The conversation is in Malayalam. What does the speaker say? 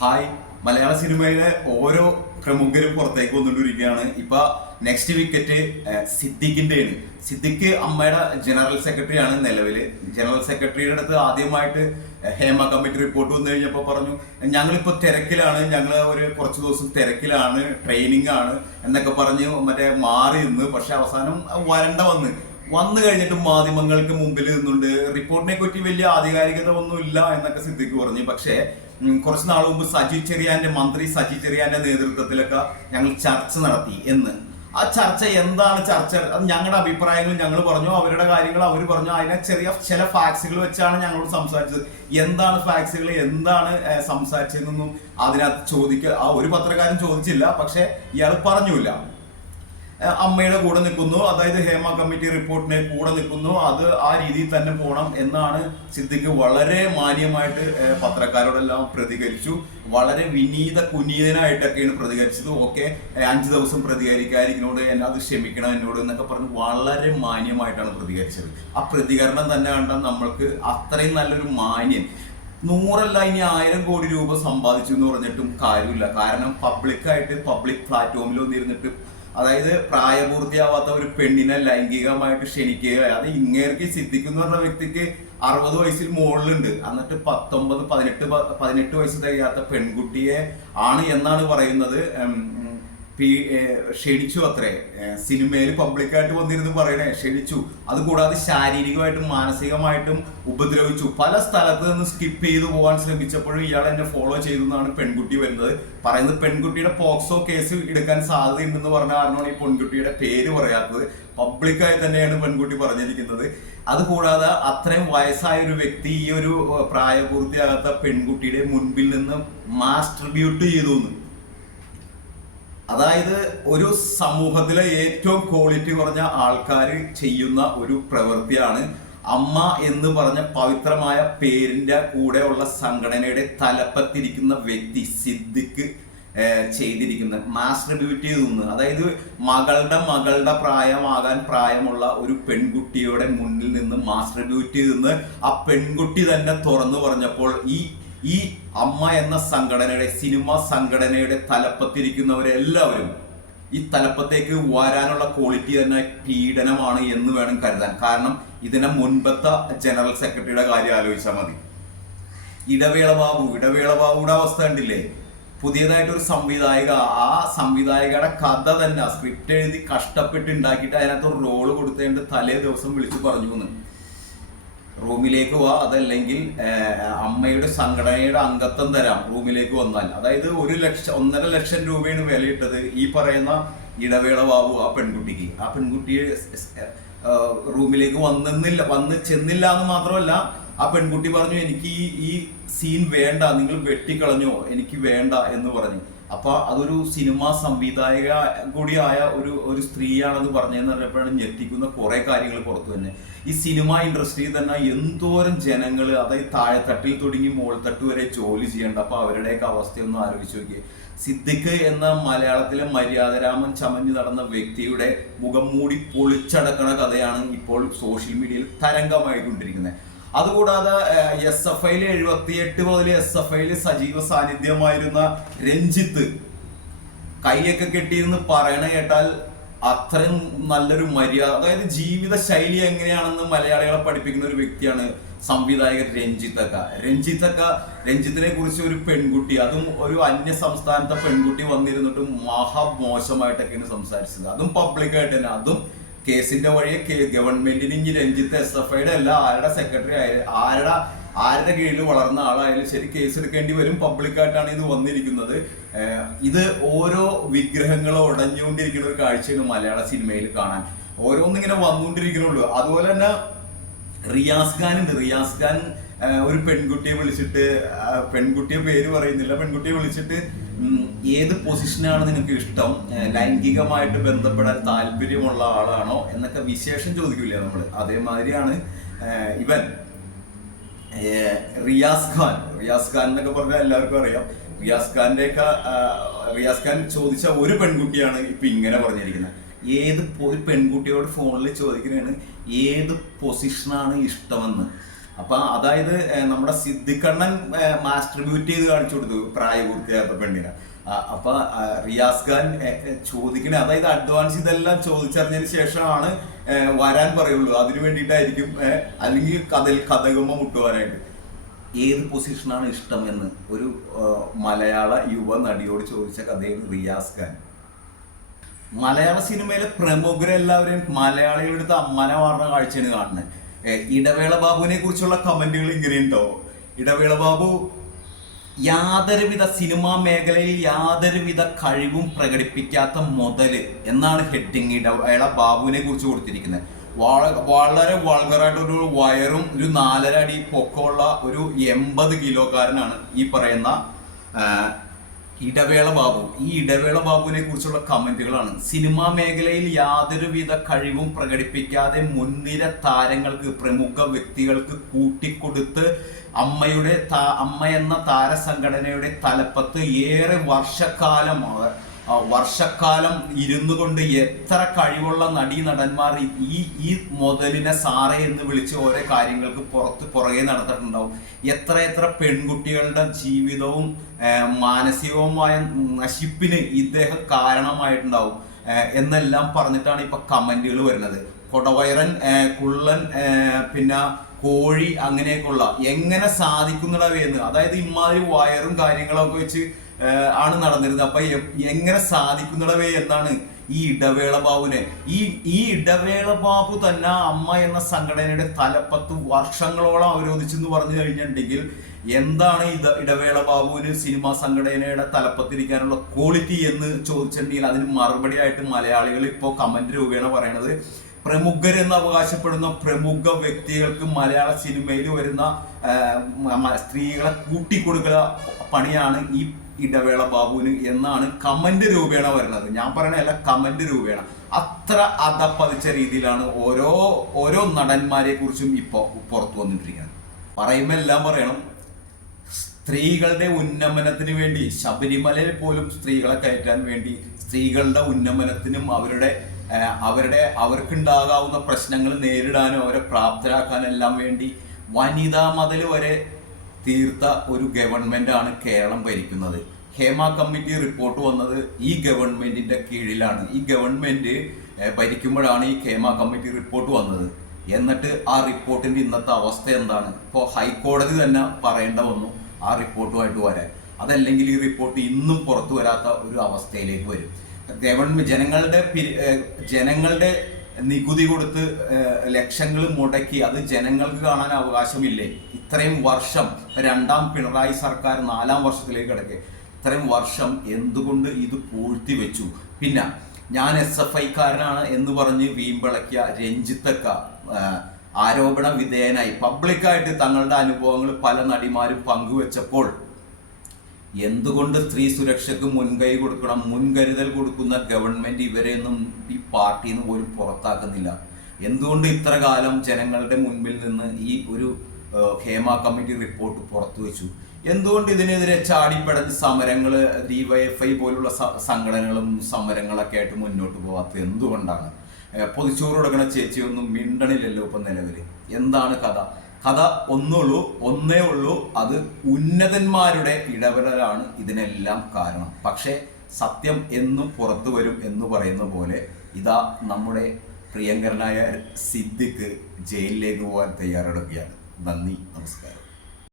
ഹായ്. മലയാള സിനിമയിലെ ഓരോ പ്രമുഖരും പുറത്തേക്ക് വന്നുകൊണ്ടിരിക്കുകയാണ്. ഇപ്പൊ നെക്സ്റ്റ് വിക്കറ്റ് സിദ്ദിഖിന്റെയാണ്. സിദ്ദിഖ് അമ്മയുടെ ജനറൽ സെക്രട്ടറി ആണ് നിലവില്. ജനറൽ സെക്രട്ടറിയുടെ അടുത്ത് ആദ്യമായിട്ട് ഹേമ കമ്മിറ്റി റിപ്പോർട്ട് വന്നു കഴിഞ്ഞപ്പോൾ പറഞ്ഞു, ഞങ്ങളിപ്പോൾ തിരക്കിലാണ്, ഞങ്ങൾ കുറച്ച് ദിവസം തിരക്കിലാണ്, ട്രെയിനിങ് ആണ് എന്നൊക്കെ പറഞ്ഞ് മറ്റേ മാറി നിന്ന്. പക്ഷെ അവസാനം വരണ്ട വന്നു കഴിഞ്ഞിട്ട് മാധ്യമങ്ങൾക്ക് മുമ്പിൽ നിന്നുണ്ട്. റിപ്പോർട്ടിനെ പറ്റി വലിയ ആധികാരികത ഒന്നുമില്ല എന്നൊക്കെ സിദ്ദിഖ് പറഞ്ഞു. പക്ഷേ കുറച്ച് നാൾ മുമ്പ് മന്ത്രി സജി ചെറിയാന്റെ നേതൃത്വത്തിലൊക്കെ ഞങ്ങൾ ചർച്ച നടത്തി എന്ന്. ആ ചർച്ച എന്താണ് ചർച്ച? അത് ഞങ്ങളുടെ അഭിപ്രായങ്ങൾ ഞങ്ങൾ പറഞ്ഞു, അവരുടെ കാര്യങ്ങൾ അവർ പറഞ്ഞു. അതിനെ ചില ഫാക്സുകൾ വെച്ചാണ് ഞങ്ങളോട് സംസാരിച്ചത്. എന്താണ് ഫാക്സുകൾ, എന്താണ് സംസാരിച്ചതെന്നൊന്നും അതിനകത്ത് ആ ഒരു പത്രക്കാരൻ ചോദിച്ചില്ല. പക്ഷെ ഇയാൾ പറഞ്ഞില്ല. അമ്മയുടെ കൂടെ നിൽക്കുന്നു, അതായത് ഹേമ കമ്മിറ്റി റിപ്പോർട്ടിനെ കൂടെ നിൽക്കുന്നു, അത് ആ രീതിയിൽ തന്നെ പോകണം എന്നാണ് സിദ്ദിഖ് വളരെ മാന്യമായിട്ട് പത്രക്കാരോടെല്ലാം പ്രതികരിച്ചു. വളരെ കുനീതനായിട്ടൊക്കെയാണ് പ്രതികരിച്ചത്. ഓക്കെ, 5 ദിവസം പ്രതികരിക്കാതിരിക്കുന്നോട് എന്നെ അത് ക്ഷമിക്കണം എന്നോട് എന്നൊക്കെ പറഞ്ഞ് വളരെ മാന്യമായിട്ടാണ് പ്രതികരിച്ചത്. ആ പ്രതികരണം തന്നെ കണ്ടാൽ നമ്മൾക്ക് അത്രയും നല്ലൊരു മാന്യൻ 100 ഇനി 1000 കോടി രൂപ സമ്പാദിച്ചു എന്ന് പറഞ്ഞിട്ടും കാര്യമില്ല. കാരണം പബ്ലിക് പ്ലാറ്റ്ഫോമിൽ ഒന്നിരുന്നിട്ട്, അതായത് പ്രായപൂർത്തിയാവാത്ത ഒരു പെണ്ണിനെ ലൈംഗികമായിട്ട് ക്ഷണിക്കുക, അത് ഇങ്ങേർക്ക് സിദ്ദിഖ് എന്ന് പറഞ്ഞ വ്യക്തിക്ക് 60 വയസ്സിൽ മുകളിലുണ്ട്. എന്നിട്ട് 18 വയസ്സ് തികയാത്ത പെൺകുട്ടിയെ ആണ് എന്നാണ് പറയുന്നത് ക്ഷണിച്ചു അത്രേ. സിനിമയിൽ പബ്ലിക്കായിട്ട് വന്നിരുന്ന് പറയണേ ക്ഷണിച്ചു. അതുകൂടാതെ ശാരീരികമായിട്ടും മാനസികമായിട്ടും ഉപദ്രവിച്ചു. പല സ്ഥലത്ത് നിന്ന് സ്കിപ്പ് ചെയ്തു പോകാൻ ശ്രമിച്ചപ്പോഴും ഇയാൾ എന്നെ ഫോളോ ചെയ്തു എന്നാണ് പെൺകുട്ടി വരുന്നത്. പറയുന്നത് പെൺകുട്ടിയുടെ പോക്സോ കേസ് എടുക്കാൻ സാധ്യതയുണ്ടെന്ന് പറഞ്ഞ കാരണമാണ് ഈ പെൺകുട്ടിയുടെ പേര് പറയാത്തത്. പബ്ലിക്കായി തന്നെയാണ് പെൺകുട്ടി പറഞ്ഞിരിക്കുന്നത്. അതുകൂടാതെ അത്രയും വയസ്സായ ഒരു വ്യക്തി ഈ ഒരു പ്രായപൂർത്തിയാകാത്ത പെൺകുട്ടിയുടെ മുൻപിൽ നിന്ന് മാസ്റ്റർബ്യൂട്ട് ചെയ്തു എന്ന്. അതായത് ഒരു സമൂഹത്തിലെ ഏറ്റവും ക്വാളിറ്റി കുറഞ്ഞ ആൾക്കാർ ചെയ്യുന്ന ഒരു പ്രവൃത്തിയാണ് അമ്മ എന്ന് പറഞ്ഞ പവിത്രമായ പേരിന്റെ കൂടെയുള്ള സംഘടനയുടെ തലപ്പത്തിരിക്കുന്ന വ്യക്തി സിദ്ദിഖ് ചെയ്തിരിക്കുന്നത്. മാസ്റ്റർബ്യൂട്ട് ചെയ്തു. അതായത് മകളുടെ പ്രായമുള്ള ഒരു പെൺകുട്ടിയുടെ മുന്നിൽ നിന്ന് മാസ്റ്റർബ്യൂട്ട് ചെയ്തെന്ന് ആ പെൺകുട്ടി തന്നെ തുറന്നു പറഞ്ഞപ്പോൾ ഈ അമ്മ എന്ന സംഘടനയുടെ, സിനിമ സംഘടനയുടെ തലപ്പത്തിരിക്കുന്നവരെല്ലാവരും ഈ തലപ്പത്തേക്ക് വരാനുള്ള ക്വാളിറ്റി തന്നെ പീഡനമാണ് എന്ന് വേണം കരുതാൻ. കാരണം ഇതിനെ മുൻപത്തെ ജനറൽ സെക്രട്ടറിയുടെ കാര്യം ആലോചിച്ചാൽ മതി. ഇടവേള ബാബുയുടെ അവസ്ഥ കണ്ടില്ലേ? പുതിയതായിട്ടൊരു സംവിധായിക, ആ സംവിധായികയുടെ കഥ തന്നെ സ്ക്രിപ്റ്റ് എഴുതി കഷ്ടപ്പെട്ട് ഉണ്ടാക്കിയിട്ട് അതിനകത്ത് ഒരു റോള് കൊടുത്തതിന്റെ തലേ ദിവസം വിളിച്ചു പറഞ്ഞു എന്ന്, റൂമിലേക്ക് വാ, അതല്ലെങ്കിൽ അമ്മയുടെ സംഘടനയുടെ അംഗത്വം തരാം റൂമിലേക്ക് വന്നാൽ. അതായത് 1.5 ലക്ഷം രൂപയാണ് വിലയിട്ടത് ഈ പറയുന്ന ഇടവേള ബാബു ആ പെൺകുട്ടിയെ റൂമിലേക്ക് വന്ന് ചെന്നില്ല എന്ന് മാത്രമല്ല, ആ പെൺകുട്ടി പറഞ്ഞു എനിക്ക് ഈ സീൻ വേണ്ട, നിങ്ങൾ വെട്ടിക്കളഞ്ഞോ, എനിക്ക് വേണ്ട എന്ന് പറഞ്ഞു. അപ്പൊ അതൊരു സിനിമാ സംവിധായിക കൂടിയായ ഒരു സ്ത്രീയാണത് പറഞ്ഞതെന്ന് പറഞ്ഞപ്പോഴാണ് ഞെട്ടിക്കുന്ന കുറെ കാര്യങ്ങൾ പുറത്തു തന്നെ. ഈ സിനിമ ഇൻഡസ്ട്രിയിൽ തന്നെ എന്തോരം ജനങ്ങൾ, അതായത് താഴെത്തട്ടിൽ തുടങ്ങി മോൾത്തട്ട് വരെ ജോലി ചെയ്യേണ്ട. അപ്പൊ അവരുടെയൊക്കെ അവസ്ഥയൊന്നും ആലോചിച്ച് നോക്കിയേ. സിദ്ദിഖ് എന്ന മലയാളത്തിലെ മര്യാദരാമൻ ചമഞ്ഞു നടന്ന വ്യക്തിയുടെ മുഖം മൂടി പൊളിച്ചടക്കണ കഥയാണ് ഇപ്പോൾ സോഷ്യൽ മീഡിയയിൽ തരംഗമായിക്കൊണ്ടിരിക്കുന്നത്. അതുകൂടാതെ SFIയിൽ 78 മുതൽ SFIയിൽ സജീവ സാന്നിധ്യമായിരുന്ന രഞ്ജിത്ത് കൈയൊക്കെ കെട്ടിയിരുന്ന് പറയണ കേട്ടാൽ അത്രയും നല്ലൊരു മര്യാദ, അതായത് ജീവിത ശൈലി എങ്ങനെയാണെന്ന് മലയാളികളെ പഠിപ്പിക്കുന്ന ഒരു വ്യക്തിയാണ് സംവിധായകൻ രഞ്ജിത്തിനെ കുറിച്ച് ഒരു പെൺകുട്ടി, അതും ഒരു അന്യ സംസ്ഥാനത്തെ പെൺകുട്ടി വന്നിരുന്നിട്ട് മോശമായിട്ടൊക്കെയാണ് സംസാരിച്ചത്. അതും പബ്ലിക്കായിട്ട് തന്നെ, അതും കേസിന്റെ വഴിയെ ഗവൺമെന്റിന് ഇനി രഞ്ജിത്ത് SFIയുടെ അല്ല, ആരുടെ സെക്രട്ടറി ആരുടെ കീഴിൽ വളർന്ന ആളായാലും ശരി കേസ് എടുക്കേണ്ടി വരും. പബ്ലിക്കായിട്ടാണ് ഇത് വന്നിരിക്കുന്നത്. ഇത് ഓരോ വിഗ്രഹങ്ങളോ ഉടഞ്ഞുകൊണ്ടിരിക്കുന്ന ഒരു കാഴ്ചയാണ് മലയാള സിനിമയിൽ കാണാൻ. ഓരോന്നിങ്ങനെ വന്നുകൊണ്ടിരിക്കുന്നുള്ളൂ. അതുപോലെ തന്നെ റിയാസ് ഖാൻ ഒരു പെൺകുട്ടിയെ വിളിച്ചിട്ട്, പെൺകുട്ടിയെ പേര് പറയുന്നില്ല, പെൺകുട്ടിയെ വിളിച്ചിട്ട് ഏത് പൊസിഷനാണ് നിനക്ക് ഇഷ്ടം, ലൈംഗികമായിട്ട് ബന്ധപ്പെടാൻ താല്പര്യമുള്ള ആളാണോ എന്നൊക്കെ വിശേഷം ചോദിക്കില്ല നമ്മൾ. അതേമാതിരിയാണ് ഇവൻ റിയാസ് ഖാൻ എന്നൊക്കെ പറഞ്ഞാൽ എല്ലാവർക്കും അറിയാം. റിയാസ് ഖാൻ ചോദിച്ച ഒരു പെൺകുട്ടിയാണ് ഇപ്പൊ ഇങ്ങനെ പറഞ്ഞിരിക്കുന്നത്. ഒരു പെൺകുട്ടിയോട് ഫോണിൽ ചോദിക്കുന്നതാണ് ഏത് പൊസിഷനാണ് ഇഷ്ടമെന്ന്. അപ്പൊ അതായത് നമ്മുടെ സിദ്ദിഖണ്ണൻ മാസ്റ്റർബ്യൂട്ട് ചെയ്ത് കാണിച്ചു കൊടുത്തു പ്രായപൂർത്തിയാത്ത പെണ്ണിനെ. അപ്പൊ റിയാസ് ഖാൻ ചോദിക്കണേ, അതായത് അഡ്വാൻസ് ഇതെല്ലാം ചോദിച്ചറിഞ്ഞതിന് ശേഷമാണ് വരാൻ പറയുള്ളൂ. അതിനു വേണ്ടിയിട്ടായിരിക്കും, അല്ലെങ്കിൽ കഥകുമ്പ മുട്ടുവാനായിട്ട്. ഏത് പൊസിഷനാണ് ഇഷ്ടം എന്ന് ഒരു മലയാള യുവ നടിയോട് ചോദിച്ച കഥയാണ് റിയാസ് ഖാൻ. മലയാള സിനിമയിലെ പ്രമുഖരെല്ലാവരെയും മലയാളികളെടുത്ത് അമ്മനെ മാറുന്ന കാഴ്ചയാണ് കാണുന്നത്. ഇടവേള ബാബുവിനെ കുറിച്ചുള്ള കമന്റുകൾ ഇങ്ങനെയുണ്ടോ? ഇടവേള ബാബു യാതൊരുവിധ സിനിമാ മേഖലയിൽ യാതൊരുവിധ കഴിവും പ്രകടിപ്പിക്കാത്ത മുതല് എന്നാണ് ഹെഡിങ് ഇടവേള ബാബുവിനെ കുറിച്ച് കൊടുത്തിരിക്കുന്നത്. വളരെ വൾഗറായിട്ട് ഒരു വയറും ഒരു 4.5 അടി പൊക്കമുള്ള ഒരു 80 കിലോക്കാരനാണ് ഈ പറയുന്ന ഇടവേള ബാബു. ഈ ഇടവേള ബാബുവിനെ കുറിച്ചുള്ള കമന്റുകളാണ്. സിനിമാ മേഖലയിൽ യാതൊരുവിധ കഴിവും പ്രകടിപ്പിക്കാതെ മുൻനിര താരങ്ങൾക്ക്, പ്രമുഖ വ്യക്തികൾക്ക് കൂട്ടിക്കൊടുത്ത് അമ്മ എന്ന താരസംഘടനയുടെ തലപ്പത്ത് ഏറെ വർഷക്കാലം ഇരുന്നു കൊണ്ട് എത്ര കഴിവുള്ള നടന്മാർ ഈ മുതലിനെ സാറേ എന്ന് വിളിച്ച് ഓരോ കാര്യങ്ങൾക്ക് പുറകെ നടത്തിയിട്ടുണ്ടാവും. എത്ര പെൺകുട്ടികളുടെ ജീവിതവും മാനസികവുമായ നശിപ്പിന് ഇദ്ദേഹം കാരണമായിട്ടുണ്ടാവും എന്നെല്ലാം പറഞ്ഞിട്ടാണ് ഇപ്പൊ കമന്റുകൾ വരുന്നത്. കൊടവയറൻ, കുള്ളൻ, പിന്നെ കോഴി, അങ്ങനെയൊക്കെയുള്ള എങ്ങനെ സാധിക്കുന്നുള്ളവയെന്ന്, അതായത് ഇമാതിരി വയറും കാര്യങ്ങളൊക്കെ വെച്ച് ആണ് നടന്നിരുന്നത്. അപ്പൊ എങ്ങനെ സാധിക്കുന്നുള്ളവേ എന്നാണ് ഈ ഇടവേള ബാബുവിനെ. ഈ ഇടവേള ബാബു തന്നെ അമ്മ എന്ന സംഘടനയുടെ തലപ്പത്ത് വർഷങ്ങളോളം അവരോധിച്ചെന്ന് പറഞ്ഞു കഴിഞ്ഞിട്ടുണ്ടെങ്കിൽ എന്താണ് ഇടവേള ബാബുവിന് സിനിമാ സംഘടനയുടെ തലപ്പത്തിരിക്കാനുള്ള ക്വാളിറ്റി എന്ന് ചോദിച്ചിട്ടുണ്ടെങ്കിൽ അതിന് മറുപടിയായിട്ട് മലയാളികൾ ഇപ്പോൾ കമന്റ് രൂപേണ പറയണത്, പ്രമുഖരെന്ന് അവകാശപ്പെടുന്ന പ്രമുഖ വ്യക്തികൾക്ക് മലയാള സിനിമയിൽ വരുന്ന സ്ത്രീകളെ കൂട്ടിക്കൊടുക്കുന്ന പണിയാണ് ഈ ഇടവേള ബാബുവിന് എന്നാണ് കമന്റ് രൂപേണ വരുന്നത്. ഞാൻ പറയണല്ല, കമന്റ് രൂപേണ. അത്ര അധപ്പതിച്ച രീതിയിലാണ് ഓരോ നടന്മാരെ കുറിച്ചും ഇപ്പോൾ പുറത്തു വന്നിട്ടിരിക്കുന്നത്. പറയുമ്പോൾ എല്ലാം പറയണം. സ്ത്രീകളുടെ ഉന്നമനത്തിന് വേണ്ടി ശബരിമലയിൽ പോലും സ്ത്രീകളെ കയറ്റാൻ വേണ്ടി, സ്ത്രീകളുടെ ഉന്നമനത്തിനും അവർക്കുണ്ടാകാവുന്ന പ്രശ്നങ്ങൾ നേരിടാനും അവരെ പ്രാപ്തരാക്കാനും എല്ലാം വേണ്ടി വനിതാ മതിൽ വരെ തീർത്ത ഒരു ഗവൺമെന്റാണ് കേരളം ഭരിക്കുന്നത്. ഹേമ കമ്മിറ്റി റിപ്പോർട്ട് വന്നത് ഈ ഗവൺമെന്റിന്റെ കീഴിലാണ്. ഈ ഗവൺമെന്റ് ഭരിക്കുമ്പോഴാണ് ഈ ഹേമ കമ്മിറ്റി റിപ്പോർട്ട് വന്നത്. എന്നിട്ട് ആ റിപ്പോർട്ടിന്റെ ഇന്നത്തെ അവസ്ഥ എന്താണ്? ഇപ്പോൾ ഹൈക്കോടതി തന്നെ പറയേണ്ട വന്നു ആ റിപ്പോർട്ടുമായിട്ട് വരാൻ. അതല്ലെങ്കിൽ ഈ റിപ്പോർട്ട് ഇന്നും പുറത്തു വരാത്ത ഒരു അവസ്ഥയിലേക്ക് വരും. ജനങ്ങളുടെ നികുതി കൊടുത്ത് ലക്ഷങ്ങൾ മുടക്കി അത് ജനങ്ങൾക്ക് കാണാൻ അവകാശമില്ലേ? ഇത്രയും വർഷം, 2ാം പിണറായി സർക്കാർ 4ാം വർഷത്തിലേക്ക് കിടക്കെ, ഇത്രയും വർഷം എന്തുകൊണ്ട് ഇത് പൂഴ്ത്തി വെച്ചു? പിന്നെ ഞാൻ SFIക്കാരനാണ് എന്ന് പറഞ്ഞ് വീമ്പിളക്കിയ രഞ്ജിത്തക്ക ആരോപണ വിധേയനായി പബ്ലിക്കായിട്ട് തങ്ങളുടെ അനുഭവങ്ങൾ പല നടിമാരും പങ്കുവെച്ചപ്പോൾ എന്തുകൊണ്ട് സ്ത്രീ സുരക്ഷയ്ക്ക് മുൻകൈ കൊടുക്കണം, മുൻകരുതൽ കൊടുക്കുന്ന ഗവൺമെന്റ് ഇവരെയൊന്നും ഈ പാർട്ടിയിൽ നിന്ന് പോലും പുറത്താക്കുന്നില്ല? എന്തുകൊണ്ട് ഇത്ര കാലം ജനങ്ങളുടെ മുൻപിൽ നിന്ന് ഈ ഒരു ഹേമ കമ്മിറ്റി റിപ്പോർട്ട് പുറത്തു വെച്ചു? എന്തുകൊണ്ട് ഇതിനെതിരെ ചാടിപ്പടഞ്ഞ് സമരങ്ങൾ, DYFI പോലുള്ള സംഘടനകളും സമരങ്ങളൊക്കെ ആയിട്ട് മുന്നോട്ട് പോകാത്തത് എന്തുകൊണ്ടാണ്? പൊതിച്ചോറ് കൊടുക്കണ ചേച്ചിയൊന്നും മിണ്ടണില്ലല്ലോ ഇപ്പം നിലവിൽ. എന്താണ് കഥ? ഒന്നേ ഉള്ളൂ, അത് ഉന്നതന്മാരുടെ ഇടപെടലാണ് ഇതിനെല്ലാം കാരണം. പക്ഷേ സത്യം എന്നും പുറത്തു വരും എന്ന് പറയുന്ന പോലെ ഇതാ നമ്മുടെ പ്രിയങ്കരനായ സിദ്ദിഖ് ജയിലിലേക്ക് പോകാൻ തയ്യാറെടുക്കുകയാണ്. നന്ദി, നമസ്കാരം.